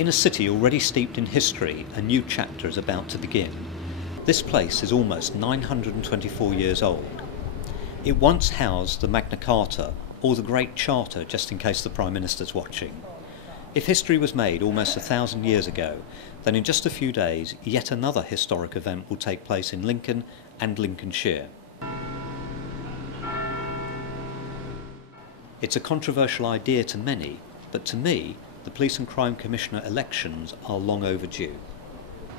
In a city already steeped in history, a new chapter is about to begin. This place is almost 924 years old. It once housed the Magna Carta, or the Great Charter, just in case the Prime Minister's watching. If history was made almost 1,000 years ago, then in just a few days, yet another historic event will take place in Lincoln and Lincolnshire. It's a controversial idea to many, but to me, the Police and Crime Commissioner elections are long overdue.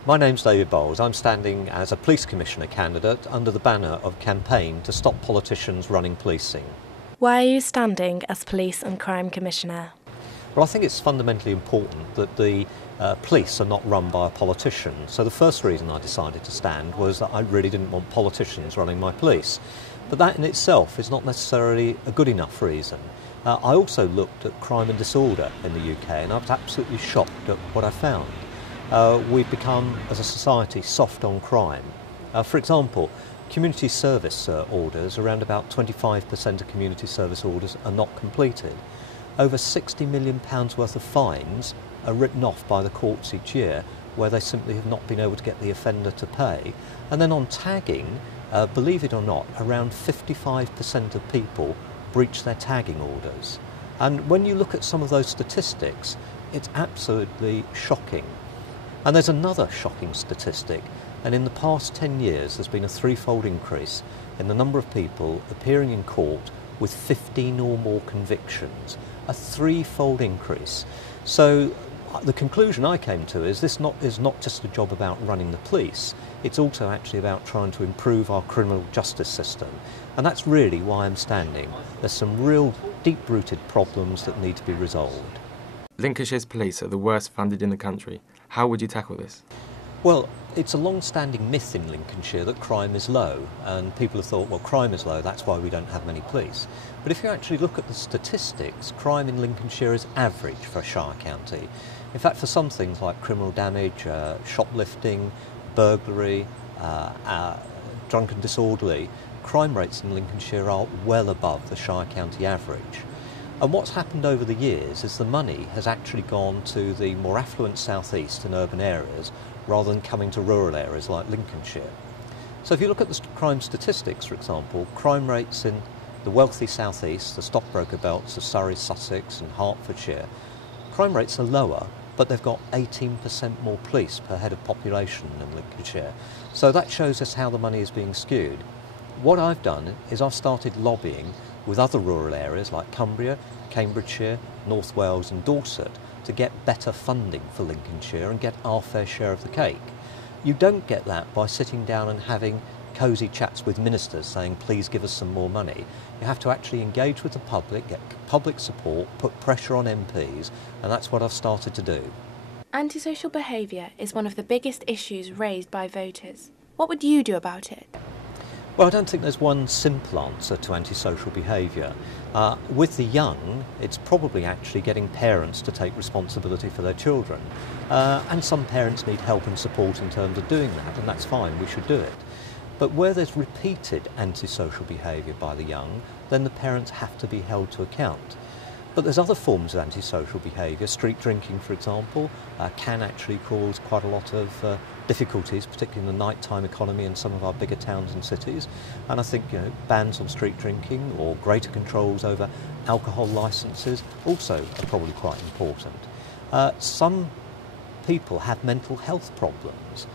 My name's David Bowles. I'm standing as a Police Commissioner candidate under the banner of Campaign to Stop Politicians Running Policing. Why are you standing as Police and Crime Commissioner? Well, I think it's fundamentally important that the police are not run by a politician. So the first reason I decided to stand was that I really didn't want politicians running my police. But that in itself is not necessarily a good enough reason. I also looked at crime and disorder in the UK, and I was absolutely shocked at what I found. We've become, as a society, soft on crime. For example, community service orders, around about 25% of community service orders are not completed. Over £60 million worth of fines are written off by the courts each year, where they simply have not been able to get the offender to pay. And then on tagging, believe it or not, around 55% of people breach their tagging orders. And when you look at some of those statistics, it's absolutely shocking. And there's another shocking statistic, and in the past 10 years there's been a threefold increase in the number of people appearing in court with 15 or more convictions. A threefold increase. So the conclusion I came to is this is not just a job about running the police, it's also actually about trying to improve our criminal justice system. And that's really why I'm standing. There's some real deep-rooted problems that need to be resolved. Lincolnshire's police are the worst funded in the country. How would you tackle this? Well, it's a long-standing myth in Lincolnshire that crime is low, and people have thought, well, crime is low, that's why we don't have many police. But if you actually look at the statistics, crime in Lincolnshire is average for a shire county. In fact, for some things like criminal damage, shoplifting, burglary, drunken disorderly, crime rates in Lincolnshire are well above the shire county average. And what's happened over the years is the money has actually gone to the more affluent southeast and urban areas rather than coming to rural areas like Lincolnshire. So if you look at the crime statistics, for example, crime rates in the wealthy southeast, the stockbroker belts of Surrey, Sussex and Hertfordshire, crime rates are lower, but they've got 18% more police per head of population than Lincolnshire. So that shows us how the money is being skewed. What I've done is I've started lobbying with other rural areas like Cumbria, Cambridgeshire, North Wales and Dorset to get better funding for Lincolnshire and get our fair share of the cake. You don't get that by sitting down and having cosy chats with ministers saying please give us some more money. You have to actually engage with the public, get public support, put pressure on MPs, and that's what I've started to do. Antisocial behaviour is one of the biggest issues raised by voters. What would you do about it? Well, I don't think there's one simple answer to antisocial behaviour. With the young, it's probably actually getting parents to take responsibility for their children. And some parents need help and support in terms of doing that, and that's fine, we should do it. But where there's repeated antisocial behaviour by the young, then the parents have to be held to account. But there's other forms of antisocial behaviour. Street drinking, for example, can actually cause quite a lot of difficulties, particularly in the nighttime economy in some of our bigger towns and cities. And I think bans on street drinking or greater controls over alcohol licences also are probably quite important. Some people have mental health problems.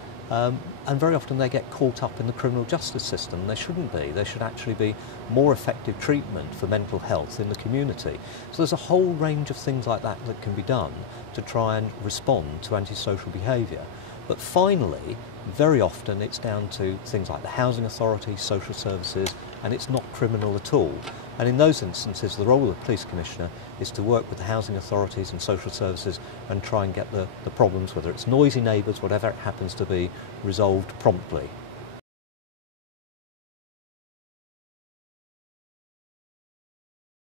And very often they get caught up in the criminal justice system. They shouldn't be. There should actually be more effective treatment for mental health in the community. So there's a whole range of things like that that can be done to try and respond to antisocial behaviour. But finally, very often it's down to things like the housing authority, social services, and it's not criminal at all. And in those instances, the role of the police commissioner is to work with the housing authorities and social services and try and get the problems, whether it's noisy neighbours, whatever it happens to be, resolved promptly.